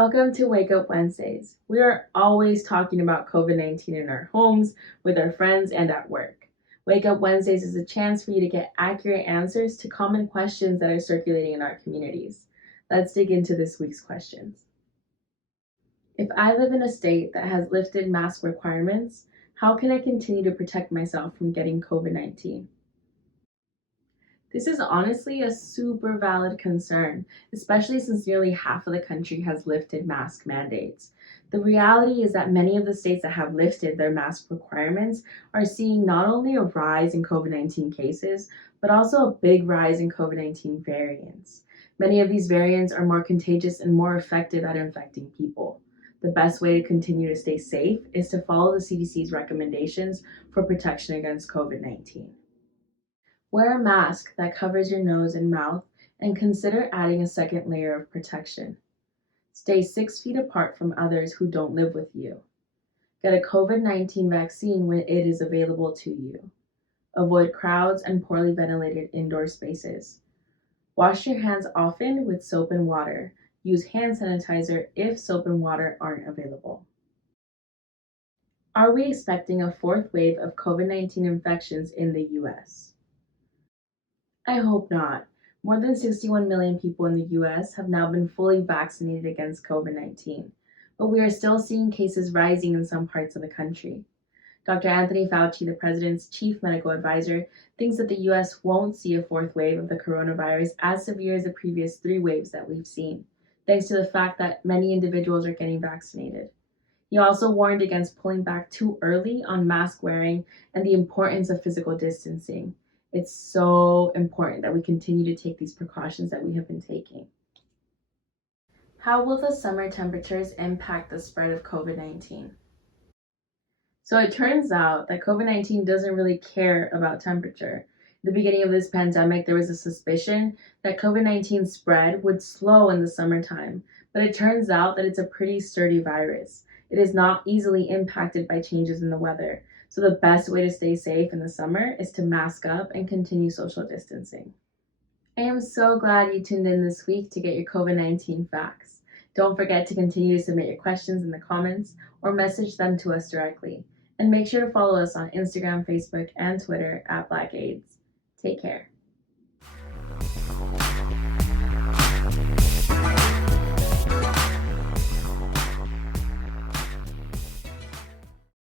Welcome to Wake Up Wednesdays. We are always talking about COVID-19 in our homes, with our friends, and at work. Wake Up Wednesdays is a chance for you to get accurate answers to common questions that are circulating in our communities. Let's dig into this week's questions. If I live in a state that has lifted mask requirements, how can I continue to protect myself from getting COVID-19? This is honestly a super valid concern, especially since nearly half of the country has lifted mask mandates. The reality is that many of the states that have lifted their mask requirements are seeing not only a rise in COVID-19 cases, but also a big rise in COVID-19 variants. Many of these variants are more contagious and more effective at infecting people. The best way to continue to stay safe is to follow the CDC's recommendations for protection against COVID-19. Wear a mask that covers your nose and mouth, and consider adding a second layer of protection. Stay 6 feet apart from others who don't live with you. Get a COVID-19 vaccine when it is available to you. Avoid crowds and poorly ventilated indoor spaces. Wash your hands often with soap and water. Use hand sanitizer if soap and water aren't available. Are we expecting a fourth wave of COVID-19 infections in the US? I hope not. More than 61 million people in the US have now been fully vaccinated against COVID-19, but we are still seeing cases rising in some parts of the country. Dr. Anthony Fauci, the president's chief medical advisor, thinks that the US won't see a fourth wave of the coronavirus as severe as the previous 3 waves that we've seen, thanks to the fact that many individuals are getting vaccinated. He also warned against pulling back too early on mask wearing and the importance of physical distancing. It's so important that we continue to take these precautions that we have been taking. How will the summer temperatures impact the spread of COVID-19? So it turns out that COVID-19 doesn't really care about temperature. At the beginning of this pandemic, there was a suspicion that COVID-19 spread would slow in the summertime, but it turns out that it's a pretty sturdy virus. It is not easily impacted by changes in the weather. So the best way to stay safe in the summer is to mask up and continue social distancing. I am so glad you tuned in this week to get your COVID-19 facts. Don't forget to continue to submit your questions in the comments or message them to us directly. And make sure to follow us on Instagram, Facebook, and Twitter at BlackAids. Take care.